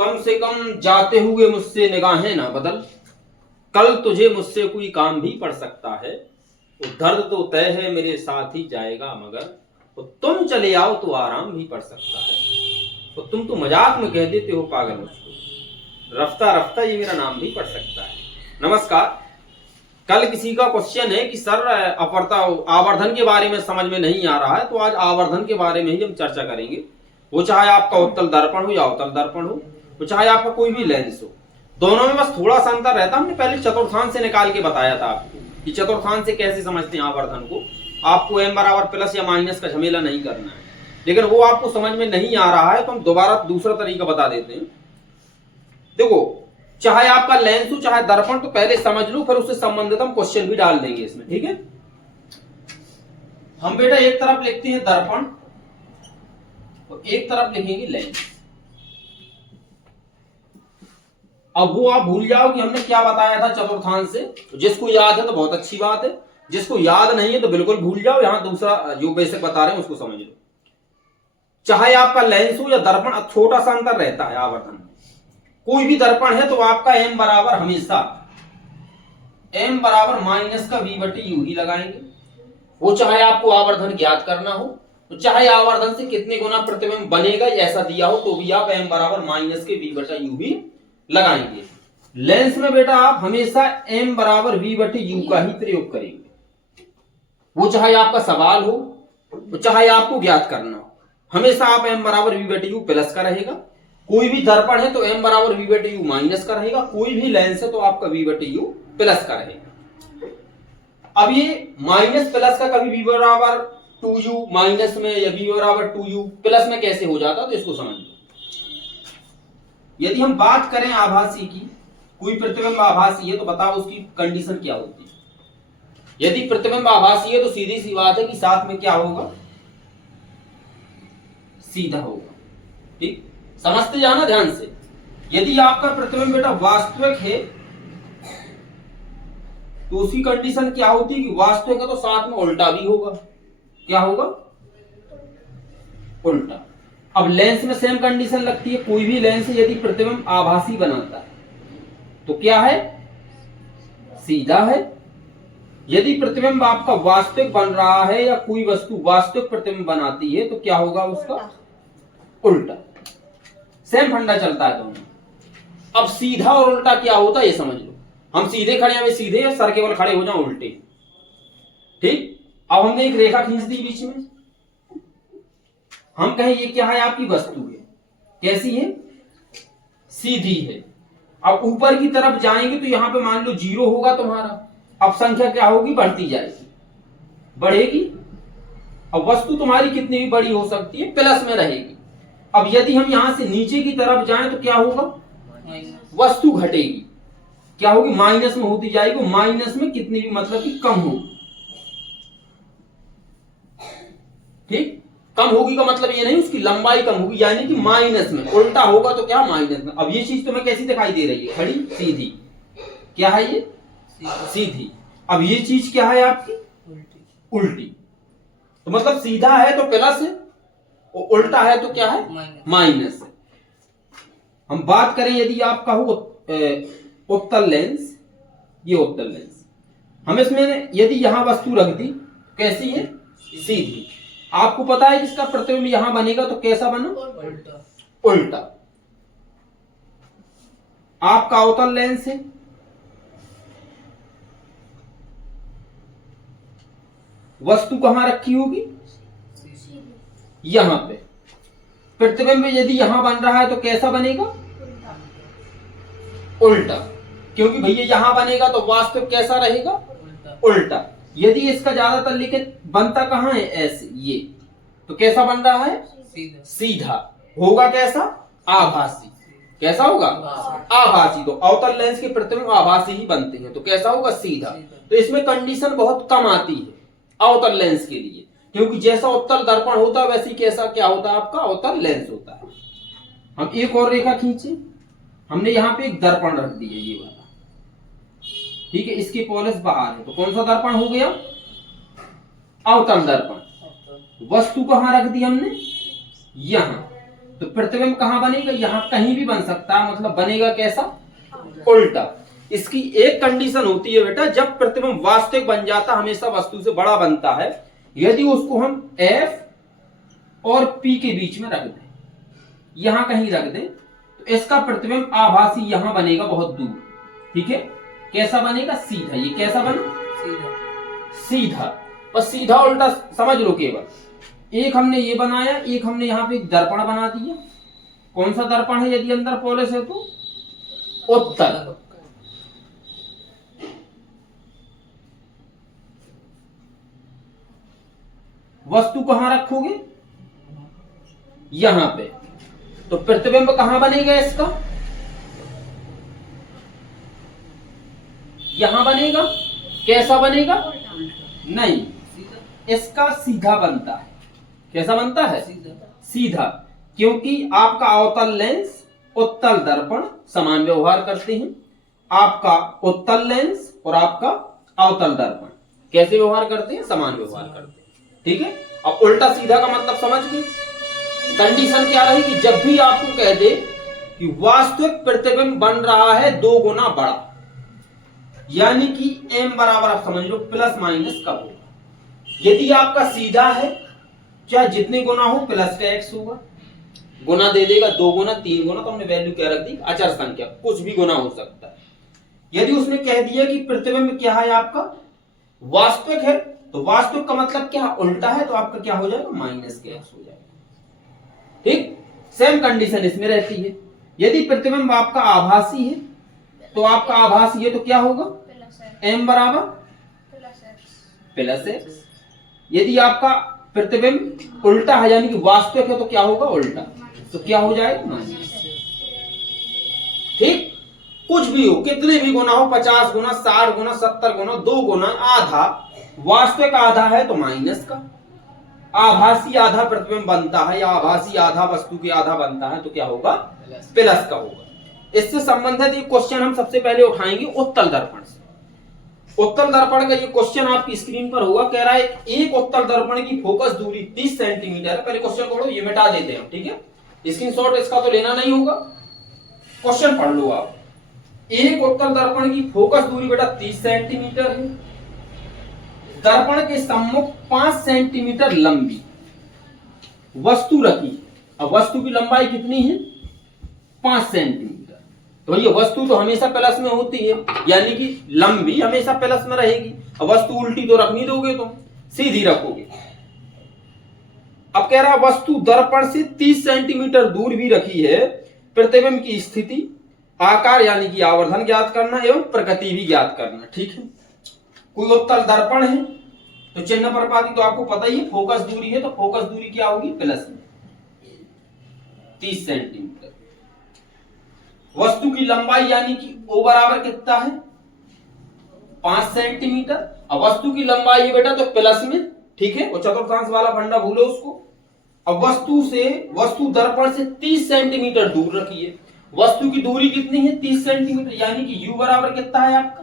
कम से कम जाते हुए मुझसे निगाहें ना बदल, कल तुझे मुझसे कोई काम भी पड़ सकता है। वो दर्द तो तय है मेरे साथ ही जाएगा मगर, तो तुम चले आओ तो आराम भी पड़ सकता है। तो तुम तो मजाक में कह देते हो पागल मुझको, रफ्ता रफ्ता ये मेरा नाम भी पड़ सकता है। नमस्कार। कल किसी का क्वेश्चन है कि सर अपरता आवर्धन के बारे में समझ में नहीं आ रहा है, तो आज आवर्धन के बारे में ही हम चर्चा करेंगे। वो चाहे आपका उत्तल दर्पण हो या अवतल दर्पण हो, वो चाहे आपका कोई भी लेंस हो, दोनों में बस थोड़ा सा अंतर रहता है। हमने पहले चतुर्थांश से निकाल के बताया था आपको कि चतुर्थांश से कैसे समझते हैं आवर्धन को। आपको m बराबर प्लस या माइनस का झमेला नहीं करना है, लेकिन वो आपको समझ में नहीं आ रहा है तो हम दोबारा दूसरा तरीका बता देते हैं। देखो, चाहे आपका लेंस हो चाहे दर्पण, तो पहले समझ लो, फिर उससे संबंधित हम क्वेश्चन भी डाल देंगे इसमें, ठीक है। हम बेटा एक तरफ लिखते हैं दर्पण और एक तरफ लिखेंगे लेंस। अब वो आप भूल जाओ कि हमने क्या बताया था चतुर्थांश से। जिसको याद है तो बहुत अच्छी बात है, जिसको याद नहीं है तो बिल्कुल भूल जाओ। यहां दूसरा जो बेसिक बता रहे हैं उसको समझ लो। चाहे आपका लेंस हो या दर्पण, छोटा सा अंतर रहता है आवर्धन में। कोई भी दर्पण है तो आपका m बराबर हमेशा m बराबर माइनस का v बटे u ही लगाएंगे। वो चाहे आपको आवर्धन ज्ञात करना हो, तो चाहे आवर्धन से कितने गुना प्रतिबिंब बनेगा ऐसा दिया हो, तो भी आप m बराबर माइनस के v बटा u ही लगाएंगे। लेंस में बेटा आप हमेशा m बराबर v बटे u का ही प्रयोग करेंगे। वो चाहे आपका सवाल हो, तो चाहे आपको ज्ञात करना हो, हमेशा आप m बराबर v बटे u प्लस का रहेगा। कोई भी दर्पण है तो m बराबर v बटे u माइनस का रहेगा। कोई भी लेंस है तो आपका v बटे u प्लस का रहेगा। अब ये माइनस प्लस का कभी v बराबर 2u माइनस में या v बराबर 2u प्लस में कैसे हो जाता, तो इसको समझ लो। यदि हम बात करें आभासी की, कोई प्रतिबिंब आभासी है तो बताओ उसकी कंडीशन क्या होती है। यदि प्रतिबिंब आभासी है तो सीधी सी बात है कि साथ में क्या होगा, सीधा होगा। ठीक, समझते जाना ध्यान से। यदि आपका प्रतिबिंब बेटा वास्तविक है तो उसकी कंडीशन क्या होती है कि वास्तविक है तो साथ में उल्टा भी होगा। क्या होगा, उल्टा। अब लेंस में सेम कंडीशन लगती है। कोई भी लेंस यदि प्रतिबिंब आभासी बनाता है तो क्या है, सीधा है। यदि प्रतिबिंब आपका वास्तविक बन रहा है या कोई वस्तु वास्तविक प्रतिबिंब बनाती है तो क्या होगा उसका, उल्टा। सेम फंडा चलता है दोनों। अब सीधा और उल्टा क्या होता है ये समझ लो। हम सीधे खड़े हैं, सीधे या सर केवल खड़े हो जाओ उल्टे। ठीक, अब हमने एक रेखा खींच दी बीच में। हम कहें ये क्या है, आपकी वस्तु है। कैसी है, सीधी है। अब ऊपर की तरफ जाएंगे तो यहां पे मान लो 0 होगा तुम्हारा। अब संख्या क्या होगी, बढ़ती जाएगी, बढ़ेगी। अब वस्तु तुम्हारी कितनी भी बड़ी हो सकती है, प्लस में रहेगी। अब यदि हम यहां से नीचे की तरफ जाएं तो क्या होगा, वस्तु घटेगी। क्या होगी, माइनस में होती जाएगी। माइनस में कितनी भी मतलब कि कम होगी। ठीक, कम होगी का मतलब ये नहीं उसकी लंबाई कम होगी, यानी कि माइनस में। उल्टा होगा तो क्या, माइनस में। अब ये चीज तुम्हें कैसी दिखाई दे रही है, खड़ी सीधी। क्या है ये, सीधी। अब ये चीज क्या है आपकी, उल्टी। तो मतलब सीधा है तो प्लस है, उल्टा है तो क्या है, माइनस है। हम बात करें यदि आपका हो उत्तल लेंस, ये उत्तल लेंस, हम इसमें यदि यहां वस्तु रख दी, कैसी है, सीधी। आपको पता है कि इसका प्रतिबिंब यहां बनेगा तो कैसा बना, उल्टा। आपका अवतल लेंस है, वस्तु कहां रखी होगी, यहां पे। प्रतिबिंब यदि यहां बन रहा है तो कैसा बनेगा, उल्टा। क्योंकि भैया यहां बनेगा तो वास्तविक कैसा रहेगा, उल्टा। यदि इसका ज्यादातर लेकिन बनता कहां है, ऐसे, ये, तो कैसा बन रहा है, सीधा होगा। कैसा, आभासी। कैसा होगा, आभासी। तो अवतल लेंस के प्रतिबिंब आभासी ही बनते हैं, तो कैसा होगा, सीधा। तो इसमें कंडीशन बहुत कम आती है अवतल लेंस के लिए, क्योंकि जैसा उत्तल दर्पण होता है वैसे कैसा क्या होता है, आपका अवतल लेंस होता है। हम एक और रेखा खींचे। हमने यहां पे एक दर्पण रख दिया, ये वाला। ठीक है, इसकी पॉलिश बाहर है, तो कौन सा दर्पण हो गया, अवतल दर्पण। वस्तु कहां रख दी हमने, यहां। तो प्रतिबिंब कहाँ बनेगा, यहाँ कहीं भी बन सकता है, मतलब बनेगा कैसा, उल्टा। इसकी एक कंडीशन होती है बेटा, जब प्रतिबिंब वास्तविक बन जाता हमेशा वस्तु से बड़ा बनता है, यदि उसको हम F और P के बीच में रख दें, यहां कहीं रख दें, तो इसका प्रतिबिंब आभासी यहां बनेगा बहुत दूर, ठीक है। कैसा बनेगा, सीधा। ये कैसा बना, सीधा। बस सीधा उल्टा समझ लो केवल। एक हमने ये बनाया, एक हमने यहाँ पे दर्पण बना दिया। कौन सा दर्पण है, यदि अंदर पोलस है तो उत्तल। वस्तु कहां रखोगे, यहां पे, तो प्रतिबिंब कहां बनेगा इसका, यहां बनेगा। कैसा बनेगा, नहीं, इसका सीधा बनता है। कैसा बनता है, सीधा, क्योंकि आपका अवतल लेंस उत्तल दर्पण समान व्यवहार करते हैं। आपका उत्तल लेंस और आपका अवतल दर्पण कैसे व्यवहार करते हैं, समान व्यवहार करते हैं, ठीक है। अब उल्टा सीधा का मतलब समझ गए। कंडीशन क्या रहेगी, जब भी आपको कह दे कि वास्तविक प्रतिबिंब बन रहा है 2 गुना बड़ा, यानी कि m बराबर आप समझ लो प्लस माइनस कब होगा। यदि आपका सीधा है, चाहे जितने गुना हो प्लस का x होगा, गुना दे देगा 2 गुना 3 गुना, तो हमने वैल्यू क्या रख दी, अचर संख्या, कुछ भी गुना हो सकता है। यदि उसने कह दिया कि प्रतिबिंब क्या है आपका, वास्तविक है, तो वास्तविक का मतलब क्या, उल्टा है, तो आपका क्या हो जाएगा, माइनस के x हो जाएगा, ठीक। सेम कंडीशन इसमें रहती है। यदि प्रतिबिंब आपका आभासी है, तो आपका आभासी है तो क्या होगा, m बराबर प्लस x। यदि आपका प्रतिबिंब उल्टा है, यानी कि वास्तविक है, तो क्या होगा, उल्टा, तो क्या हो जाएगा, माइनस, ठीक। कुछ भी हो, कितने भी गुना हो, 50 गुना, 60 गुना, 70 गुना, 2 गुना, आधा, वास्तविक आधा है तो माइनस का, आभासी आधा प्रतिबिंब बनता है, या आभासी आधा वस्तु के आधा बनता है, तो क्या होगा, प्लस का होगा। इससे संबंधित एक क्वेश्चन हम सबसे पहले उठाएंगे उत्तल दर्पण से। उत्तल दर्पण का ये क्वेश्चन आपकी स्क्रीन पर होगा। कह रहा है एक उत्तल दर्पण की फोकस दूरी 30 सेंटीमीटर है। पहले क्वेश्चन पढ़ो, ये मिटा देते हैं, ठीक है। स्क्रीनशॉट इसका तो लेना नहीं होगा, क्वेश्चन पढ़ लो आप। एक उत्तल दर्पण की फोकस दूरी बेटा 30 सेंटीमीटर है। दर्पण के सम्मुख 5 सेंटीमीटर लंबी वस्तु रखी। अब वस्तु की लंबाई कितनी है, 5 सेंटीमीटर। तो ये वस्तु तो हमेशा प्लस में होती है, यानी कि लंबी हमेशा प्लस में रहेगी। अब वस्तु उल्टी तो रख नहीं दोगे, तुम सीधी रखोगे। अब कह रहा वस्तु दर्पण से 30 सेंटीमीटर दूर भी रखी है। प्रतिबिंब की स्थिति, आकार यानी कि आवर्धन ज्ञात करना एवं प्रकृति भी ज्ञात करना, ठीक है। कोई उत्तल दर्पण है तो चिन्ह प्रपाती तो आपको पता ही है, फोकस दूरी है तो फोकस दूरी क्या होगी, प्लस में 30 सेंटीमीटर। वस्तु की लंबाई यानी कि O बराबर कितना है, 5 सेंटीमीटर। अब वस्तु की लंबाई है बेटा तो प्लस में, ठीक है, और चतुर्थांश वाला फंडा भूलो उसको। अब वस्तु दर्पण से 30 सेंटीमीटर दूर रखी है। वस्तु की दूरी कितनी है, 30 सेंटीमीटर, यानी कि U बराबर कितना है आपका,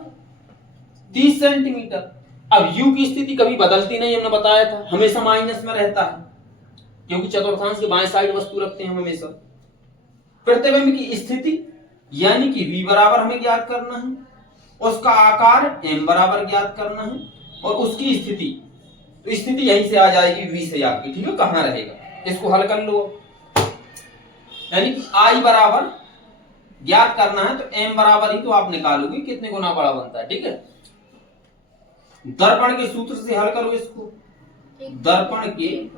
30 सेंटीमीटर। अब U की स्थिति कभी बदलती नहीं, हमने बताया था, हमेशा माइनस में रहता है, क्योंकि चतुर्थांश के बाएं साइड वस्तु रखते हैं हमेशा। प्रतिबिंब की स्थिति यानी कि V बराबर हमें ज्ञात करना है, उसका आकार M बराबर ज्ञात करना है, और उसकी स्थिति, तो स्थिति यहीं से आ जाएगी V से आपकी, ठीक है। कहां रहेगा, इसको हल कर लो। यानी कि I बराबर ज्ञात करना है, तो M बराबर ही तो आप निकालोगे कितने गुना बड़ा बनता है, ठीक है। दर्पण के सूत्र से हल करो इसको। दर्पण के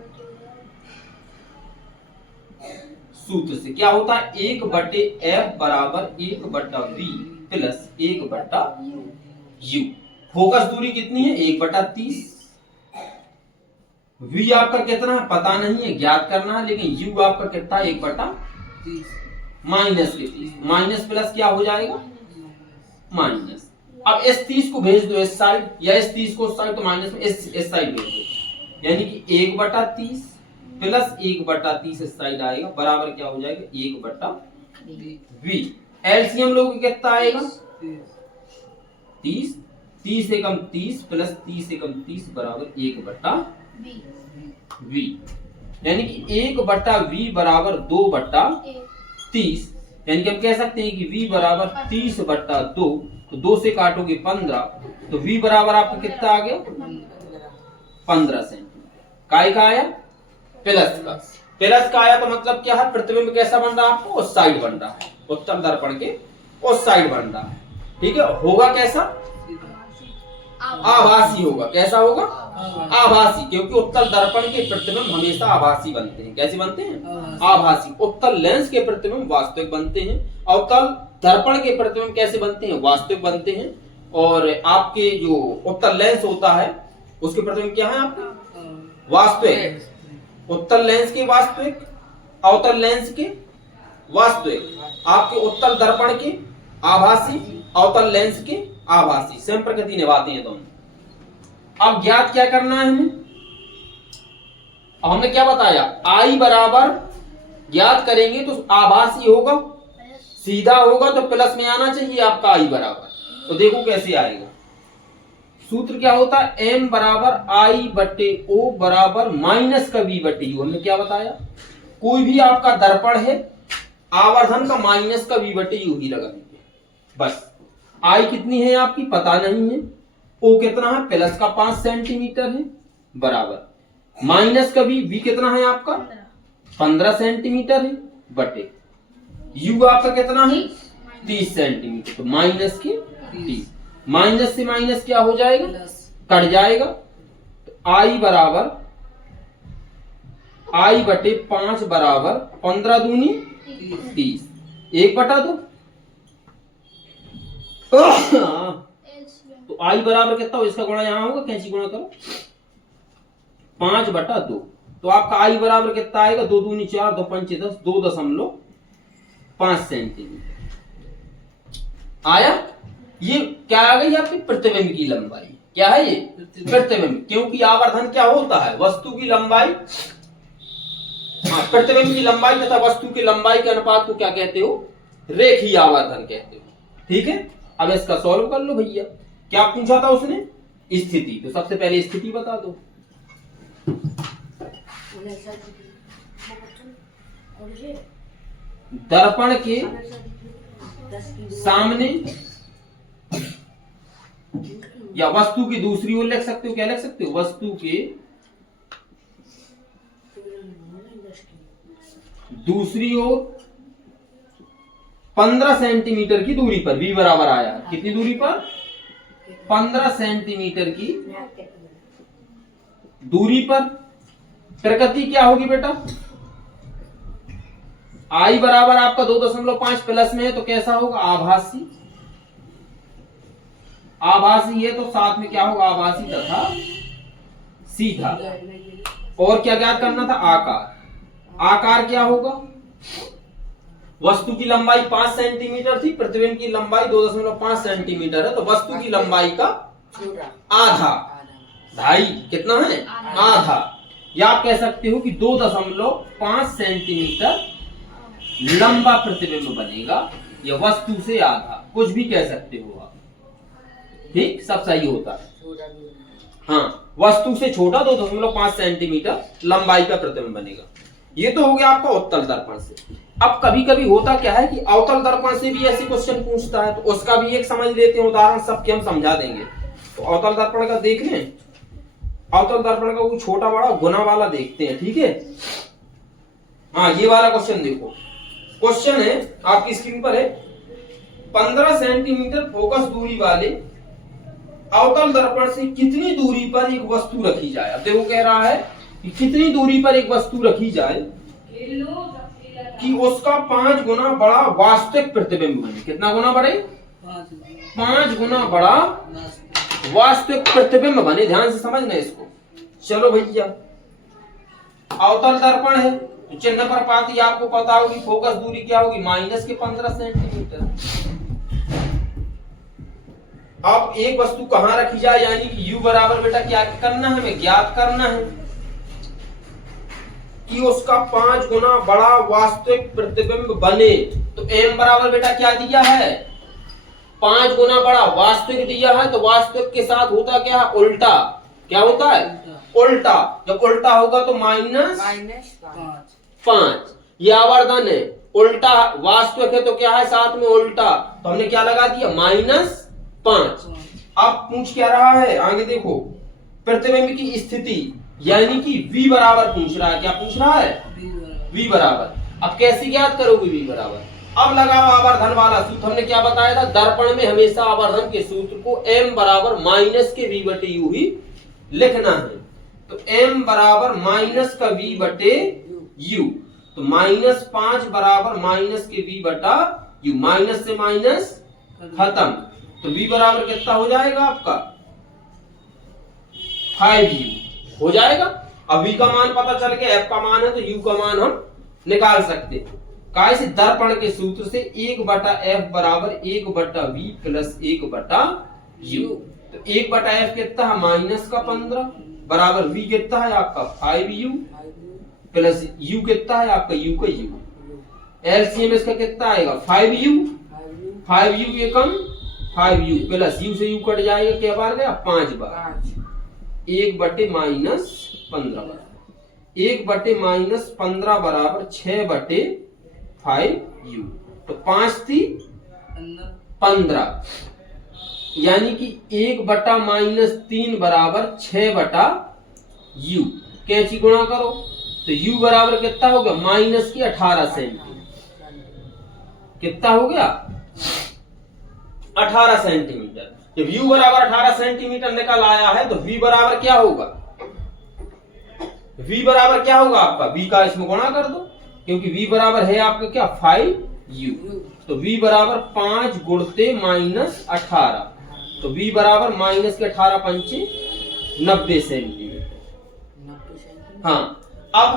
सूत्र से क्या होता है, 1/F बराबर 1/V प्लस 1/U। फोकस दूरी कितनी है, 1/30। V आपका कितना है पता नहीं है, ज्ञात करना है, लेकिन U आपका कितना है, 1/30 माइनस के 30, माइनस प्लस क्या हो जाएगा, माइनस। अब इस 30 को भेज दो इस साइड, या इस 30 को उस साइड, तो माइनस में इस साइड भेज दो, यानी कि 1/30 प्लस 1/30 इस साइड आएगा, बराबर क्या हो जाएगा, 1/V। एलसीएम लोग कितना आएगा, 30, 30 एकम 30 प्लस 30 एकम 30 बराबर 1/V। यानी कि 1/v बराबर 2/30, यानी कि हम कह सकते हैं कि v बराबर 30/2, तो 2 से काटोगे 15, तो v बराबर आपका कितना आ गया 15 सेंटीमीटर। काय का आया? प्लस का। प्लस का आया तो मतलब क्या है, प्रतिबिंब कैसा बन रहा है आपको? उस साइड बन रहा है, उत्तल दर्पण के उस साइड बन रहा है। ठीक है, होगा कैसा? आभासी होगा। कैसा होगा? आभासी, क्योंकि उत्तल दर्पण के प्रतिबिंब हमेशा आभासी बनते हैं। कैसे बनते हैं? आभासी। उत्तल लेंस के प्रतिबिंब वास्तविक बनते हैं, और उत्तल दर्पण के प्रतिबिंब कैसे बनते हैं? वास्तविक बनते हैं। और आपके जो उत्तल लेंस होता है उसके प्रतिबिंब क्या है आपके? वास्तविक। उत्तल लेंस के वास्तविक, अवतल लेंस के वास्तविक, आपके उत्तल दर्पण के आभासी, अवतल लेंस के आभासी, सेम प्रकृति निभाते हैं दोनों। अब ज्ञात क्या करना है हमें? अब हमने क्या बताया? आई बराबर ज्ञात करेंगे तो आभासी होगा, सीधा होगा तो प्लस में आना चाहिए आपका आई बराबर। तो देखो कैसे आएगा। सूत्र क्या होता है? एम बराबर आई बटे ओ बराबर माइनस का वी बटे यू। हमने क्या बताया? कोई भी आपका दर्पण है, आवर्धन का माइनस का वी बटे यू ही लगा दीजिए बस। आई कितनी है आपकी पता नहीं है, ओ कितना है प्लस का 5 सेंटीमीटर है, बराबर माइनस का वी कितना है आपका 15 सेंटीमीटर है, बटे यू आपका कितना है 30 सेंटीमीटर, तो माइनस के 30। माइनस से माइनस क्या हो जाएगा? कट जाएगा। तो आई बराबर आई बटे 5 बराबर 15 दूनी 30, 1/2। तो आई बराबर कितना हो? इसका गुणा यहां होगा, कैंची गुणा करो 5/2। तो आपका आई बराबर कितना आएगा? 2 दूनी 4, 2 पंचे 10, 2.5 सेंटीमीटर आया। ये क्या आ गई आपकी? प्रतिबिंब की लंबाई। क्या है ये? प्रतिबिंब। क्योंकि आवर्धन क्या होता है? वस्तु की लंबाई, प्रतिबिंब की लंबाई तथा वस्तु की लंबाई के अनुपात को क्या कहते हो? रेखीय आवर्धन कहते हो। ठीक है, अब इसका सॉल्व कर लो भैया। क्या पूछा था उसने? स्थिति। तो सबसे पहले स्थिति बता दो। दर्पण के सामने या वस्तु की दूसरी ओर लिख सकते हो। क्या लिख सकते हो? वस्तु के दूसरी ओर 15 सेंटीमीटर की दूरी पर v बराबर आया। कितनी दूरी पर? 15 सेंटीमीटर की दूरी पर प्रकृति क्या होगी बेटा? आई बराबर आपका 2.5 प्लस में है तो कैसा होगा? आभासी। आभासी है तो साथ में क्या होगा? आभासी तथा सीधा। और क्या ज्ञात करना था? आकार। आकार क्या होगा? वस्तु की लंबाई 5 सेंटीमीटर थी, प्रतिबिंब की लंबाई 2.5 सेंटीमीटर है, तो वस्तु की लंबाई का आधा, ढाई कितना है? आधा। या आप कह सकते हो कि 2.5 सेंटीमीटर लंबा प्रतिबिंब बनेगा, या वस्तु से आधा, कुछ भी कह सकते हो आप। ठीक, सब सही होता है। हाँ, वस्तु से छोटा 2.5 सेंटीमीटर लंबाई का प्रतिबिंब बनेगा। ये तो हो गया आपका उत्तल दर्पण से। अब कभी कभी होता क्या है कि अवतल दर्पण से भी ऐसे क्वेश्चन पूछता है, तो उसका भी एक समझ लेते हैं उदाहरण, सबके हम समझा देंगे। तो अवतल दर्पण का देख लें। अवतल दर्पण का वो छोटा बड़ा गुना वाला देखते हैं। ठीक है, हाँ ये वाला क्वेश्चन देखो। क्वेश्चन है आपकी स्क्रीन पर है, 15 सेंटीमीटर फोकस दूरी वाले अवतल दर्पण से कितनी दूरी पर एक वस्तु रखी जाए। अब देखो कह रहा है कि कितनी दूरी पर एक वस्तु रखी जाए कि उसका 5 गुना बड़ा वास्तविक प्रतिबिंब बने। कितना गुना बड़े? 5 गुना बड़ा वास्तविक प्रतिबिंब बने। ध्यान से समझना इसको। चलो भैया, अवतल दर्पण है तो चिन्ह पर पाती आपको पता होगी, फोकस दूरी क्या होगी? माइनस के 15 सेंटीमीटर। अब एक वस्तु कहां रखी जाए, यानी कि u बराबर बेटा क्या करना है? हमें ज्ञात करना है कि उसका 5 गुना बड़ा वास्तविक प्रतिबिंब बने। तो m बराबर बेटा क्या दिया है? 5 गुना बड़ा वास्तविक दिया है, तो वास्तविक के साथ होता क्या है? उल्टा। क्या होता है? उल्टा। जब उल्टा होगा तो माइनस 5। ये आवर्धन है, उल्टा वास्तविक है तो क्या है साथ में उल्टा, तो हमने क्या लगा दिया? -5। अब पूछ क्या रहा है आगे देखो, प्रतिबिंब की स्थिति यानी कि V बराबर पूछ रहा है। क्या पूछ रहा है? V बराबर। अब कैसे ज्ञात करोगे V बराबर? अब लगाओ आवर्धन वाला सूत्र। हमने क्या बताया था? दर्पण में हमेशा आवर्धन के सूत्र को m बराबर माइनस के V बटे U ही लिखना है। तो m बराबर माइनस का V बटे U, तो -5 बराबर माइनस के V बटा U, माइनस से माइनस खत्म, तो V बराबर कितना हो जाएगा आपका? 5U हो जाएगा। अब V का मान पता चल गया, F का मान है तो U का मान हम निकाल सकते हैं। काय से? दर्पण के सूत्र से 1/f बराबर 1/v प्लस 1/u। तो 1/f कितना है? -15 बराबर v कितना है आपका? 5u प्लस u कितना है आपका? u का u। एलसीएम इसका कितना आएगा? 5u। 5u एकम 5u प्लस u से u कट जाएगा, क्या बार गया? 5 बार। 1/-15 1/-15 बराबर 6/5u, तो 5 थी 15, यानी कि 1/-3 बराबर 6/u। कैंची गुणा करो तो u बराबर कितना हो गया? -18 सेंटीमीटर। कितना हो गया? 18 सेंटीमीटर। जब u बराबर 18 सेंटीमीटर निकल आया है तो v बराबर क्या होगा? v बराबर क्या होगा आपका? v का इसमें गुणा कर दो, क्योंकि v बराबर है आपका क्या? 5u। तो v बराबर 5 गुणते -18, तो v बराबर -18 पंचे 90 सेंटीमीटर। हाँ, अब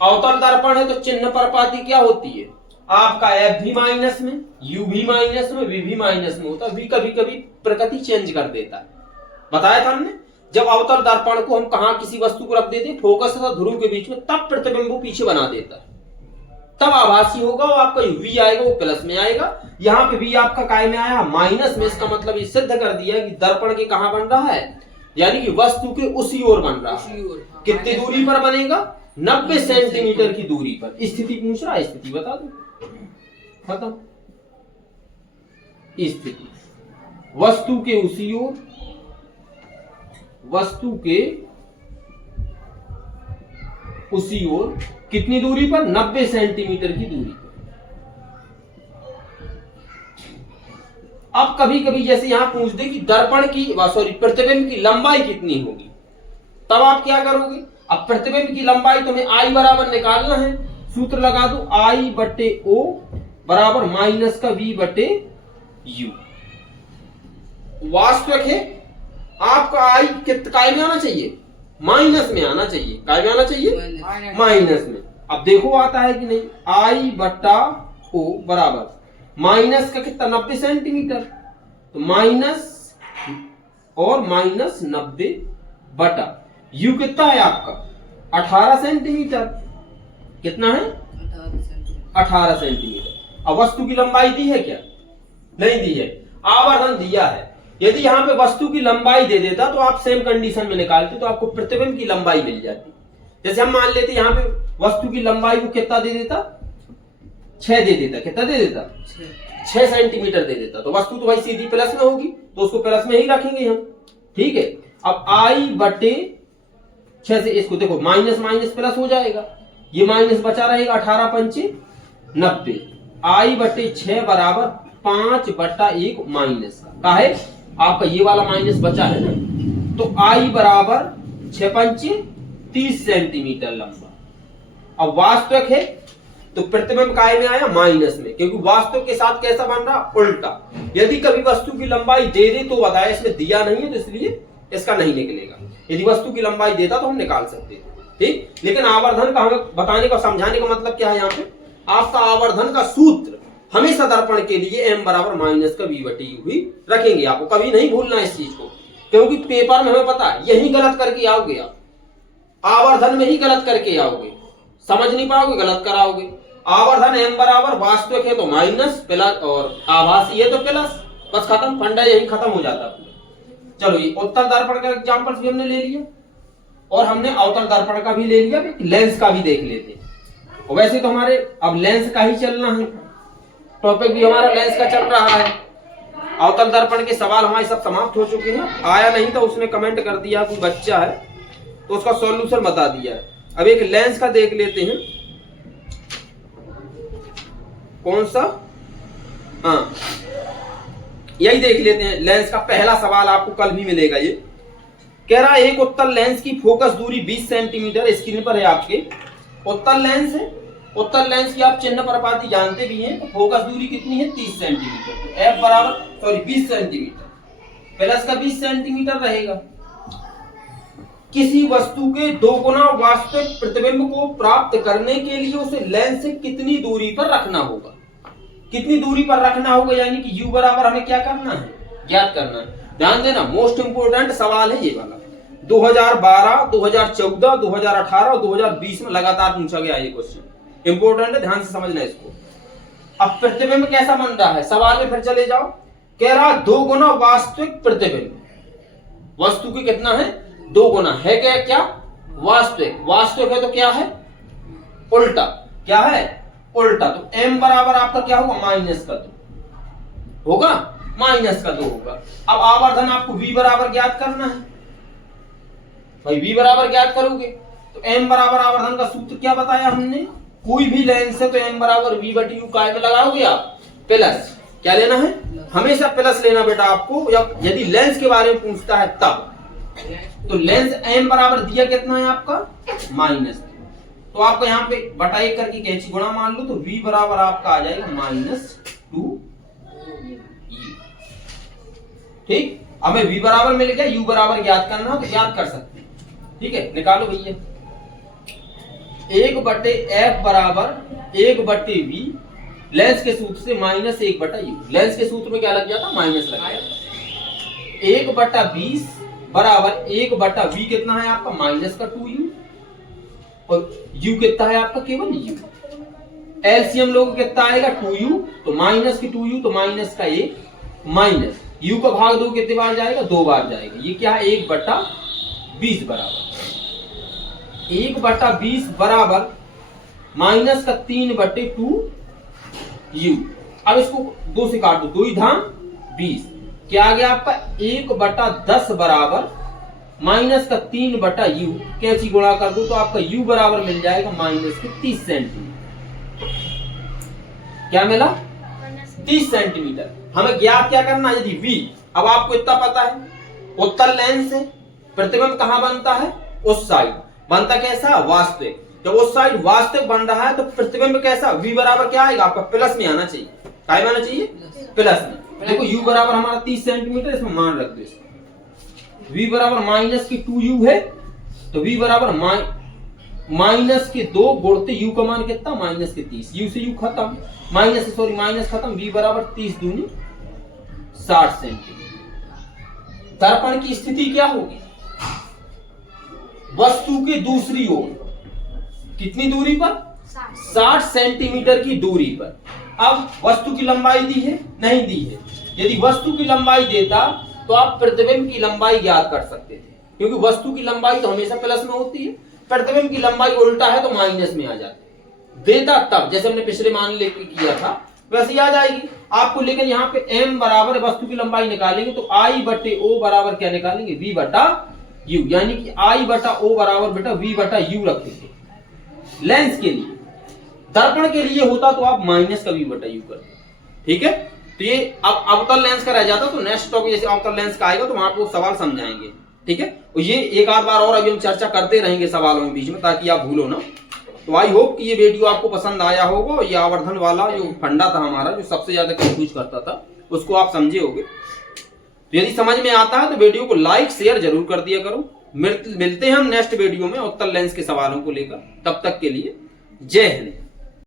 अवतल दर्पण है तो चिन्ह परपाती क्या होती है आपका? F भी माइनस में, U भी माइनस में, V भी माइनस में होता है। V कभी कभी प्रकृति चेंज कर देता है, बताया था हमने। जब अवतल दर्पण को हम कहा किसी वस्तु को रख देते हैं फोकस तथा ध्रुव के बीच में, तब प्रतिबिंब पीछे बना देता है, तब आभासी होगा। वो आपका V आएगा वो प्लस में आएगा। यहाँ पे V आपका काय में आया? माइनस में। इसका मतलब ये सिद्ध कर दिया कि दर्पण के कहां बन रहा है, यानी कि वस्तु के उसी ओर बन रहा है। कितनी दूरी पर बनेगा? 90 सेंटीमीटर की दूरी पर। स्थिति पूछ रहा है, स्थिति बता दो, खत्म। स्थिति वस्तु के उसी ओर, वस्तु के उसी ओर कितनी दूरी पर? 90 सेंटीमीटर की दूरी पर। अब कभी कभी जैसे यहां पूछ दे कि दर्पण की प्रतिबिंब की लंबाई कितनी होगी, तब आप क्या करोगे? अब प्रतिबिंब की लंबाई तुम्हें I बराबर निकालना है। सूत्र लगा दो, I/O बराबर माइनस का V बटे U। वास्तविक है आपका I काय में आना चाहिए? माइनस में आना चाहिए। काय में आना चाहिए? माइनस में। अब देखो आता है कि नहीं? I/O बराबर माइनस का कितना? 90 सेंटीमीटर, तो माइनस और माइनस 90 बटा U कितना है आपका? 18 सेंटीमीटर। कितना है? 18 सेंटीमीटर। अब वस्तु की लंबाई दी है क्या? नहीं दी है। आवर्धन दिया है। यदि यहाँ पे वस्तु की लंबाई दे देता तो आप सेम कंडीशन में निकालते तो आपको प्रतिबिंब की लंबाई मिल जाती। जैसे हम मान लेते यहाँ पे वस्तु की लंबाई को कितना दे देता? 6 दे देता। कितना दे देता? 6 सेंटीमीटर दे देता, तो वस्तु तो भाई सीधी प्लस में होगी, तो उसको प्लस में ही रखेंगे हम। ठीक है। अब I/6 से इसको देखो, माइनस माइनस प्लस हो जाएगा, ये माइनस बचा रहेगा, 18 पंचे 90। I/6 बराबर 5/1 माइनस का है आपका, ये वाला माइनस बचा है ना, तो I बराबर 6 पंचे 30 सेंटीमीटर लंबा। अब वास्तविक है तो प्रतिबिंब काय में आया? माइनस में, क्योंकि वास्तविक के साथ कैसा बन रहा? उल्टा। यदि कभी वस्तु की लंबाई दे दे तो बताया, इसमें दिया नहीं है तो इसलिए इसका नहीं निकलेगा। यदि वस्तु की लंबाई देता तो हम निकाल सकते थे, ठीक। लेकिन आवर्धन का हमें बताने का, समझाने का मतलब क्या है? यहाँ पे आपका आवर्धन का सूत्र हमेशा दर्पण के लिए m बराबर माइनस का V बटे U ही रखेंगे। आपको कभी नहीं भूलना इस चीज को, क्योंकि पेपर में हमें पता है यही गलत करके आओगे आप, आवर्धन में ही गलत करके आओगे, समझ नहीं पाओगे, गलत कराओगे। आवर्धन m बराबर वास्तविक है तो माइनस, प्लस और आभासी है तो प्लस, बस खत्म, फंडा यही खत्म हो जाता है। चलो ये उत्तल दर्पण का एग्जांपल भी हमने ले लिया और हमने अवतल दर्पण का भी ले लिया, लेंस का भी देख लेते हैं। और वैसे तो हमारे अब लेंस का ही चलना है, टॉपिक भी हमारा लेंस का चल रहा है। अवतल दर्पण के सवाल हमारे सब समाप्त हो चुके हैं। आया नहीं तो उसने कमेंट कर दिया, कोई बच्चा है तो उसका सॉल्यूशन बता दिया है। अब एक लेंस का देख लेते हैं, कौन सा, हाँ यही देख लेते हैं। लेंस का पहला सवाल आपको कल भी मिलेगा। ये कह रहा है एक उत्तल लेंस की फोकस दूरी 20 सेंटीमीटर, स्क्रीन पर है आपके। उत्तल लेंस है, उत्तल लेंस की आप चिन्ह परपाती जानते भी हैं। तो फोकस दूरी कितनी है, 30 सेंटीमीटर। तो एफ बराबर 20 सेंटीमीटर प्लस का 20 सेंटीमीटर रहेगा। किसी वस्तु के 2 गुना वास्तविक प्रतिबिंब को प्राप्त करने के लिए उसे लेंस से कितनी दूरी पर रखना होगा। कितनी दूरी पर रखना होगा यानी कि u बराबर हमें क्या करना है, ज्ञात करना है। ध्यान देना, मोस्ट इंपोर्टेंट सवाल है ये वाला। 2012, 2014, 2018 और 2020 में लगातार पूछा गया ये क्वेश्चन, इंपोर्टेंट है, ध्यान से समझना इसको। अब प्रतिबिंब कैसा बन रहा है, सवाल में फिर चले जाओ। कह रहा 2 गुना वास्तविक प्रतिबिंब, वस्तु की कितना है, 2 गुना है। क्या वास्तविक, वास्तविक है तो क्या है, उल्टा, क्या है उल्टा। तो m बराबर आपका क्या होगा, -2 होगा, -2 होगा। अब आवर्धन आपको v बराबर ज्ञात करना है भाई, v बराबर ज्ञात करोगे तो m बराबर आवर्धन का सूत्र क्या बताया हमने, कोई भी लेंस है तो m बराबर v/u काय में लगाओगे आप, प्लस क्या लेना है, हमेशा प्लस लेना बेटा आपको, यदि लेंस के बारे में पूछता है तब। तो लेंस m बराबर दिया कितना है आपका, -2। तो आपको यहाँ पे बटा 1 करके कैंची गुणा मान लो, तो v बराबर आपका आ जाएगा -2u। ठीक, हमें v बराबर मिल गया, u बराबर ज्ञात करना हो तो ज्ञात कर सकते हैं। ठीक है, निकालो भैया। 1/f बराबर 1/v, लेंस के सूत्र से -1/u। लेंस के सूत्र में क्या लग जाता, माइनस लग जाता। 1/20 बराबर 1/v कितना है आपका, -2u, और u कितना है आपका, केवल u। एलसीएम लोग कितना आएगा, 2u, तो माइनस की 2u, तो माइनस का 1, माइनस u का भाग 2 कितने बार जाएगा, 2 बार जाएगा। ये क्या है, 1/20 बराबर 1/20 बराबर माइनस का 3/2u। अब इसको 2 से काट दो, 2 धाम 20, क्या आ गया आपका 1/10 बराबर माइनस का 3/u, कैंची गुणा कर दो तो आपका u बराबर मिल जाएगा -30 सेंटीमीटर। क्या मिला, 30 सेंटीमीटर। हमें ज्ञात क्या करना है, यदि v, अब आपको इतना पता है उत्तल लेंस है, प्रतिबिंब कहां बनता है, उस साइड बनता, कैसा, वास्तविक। जब उस साइड वास्तविक बन रहा है तो प्रतिबिंब कैसा, v बराबर क्या आएगा आपका, प्लस में आना चाहिए। क्या में आना चाहिए, प्लस में। देखो u बराबर हमारा 30 सेंटीमीटर, इसमें मान रख दो। v बराबर -2u है, तो v बराबर -2 गुणते u का मान कितना, -30। u से u खत्म, माइनस खत्म, v बराबर 30 दूनी 60 सेंटीमीटर। दर्पण की स्थिति क्या होगी, वस्तु के दूसरी ओर कितनी दूरी पर, 60 सेंटीमीटर की दूरी पर। अब वस्तु की लंबाई दी है, नहीं दी है। यदि वस्तु की लंबाई देता तो आप प्रतिबिंब की लंबाई ज्ञात कर सकते थे, क्योंकि वस्तु की लंबाई तो हमेशा प्लस में होती है, प्रतिबिंब की लंबाई उल्टा है तो माइनस में आ जाती। देता तब, जैसे हमने पिछले मान लेके किया था वैसे ही आ जाएगी आपको। लेकिन यहाँ पे m बराबर वस्तु की लंबाई निकालेंगे तो I/O बराबर क्या निकालेंगे, v/u, यानी कि I/O बराबर बेटा v/u रखेंगे लेंस के लिए। दर्पण के लिए होता तो आप माइनस का v/u करते। ठीक है, तो ये अब अवतल लेंस का रह जाता, तो नेक्स्ट टॉपिक जैसे अवतल लेंस का आएगा तो वहां पे सवाल समझाएंगे। ठीक है, और ये एक आध बार और अभी हम चर्चा करते रहेंगे सवालों में बीच में, ताकि आप भूलो ना। तो आई होप कि ये वीडियो आपको पसंद आया होगा। ये आवर्धन वाला जो फंडा था हमारा, जो सबसे ज्यादा कंफ्यूज करता था, उसको आप समझे होगे। तो यदि समझ में आता है तो वीडियो को लाइक शेयर जरूर कर दिया करो। मिलते हैं हम नेक्स्ट वीडियो में उत्तल लेंस के सवालों को लेकर। तब तक के लिए जय हिंद।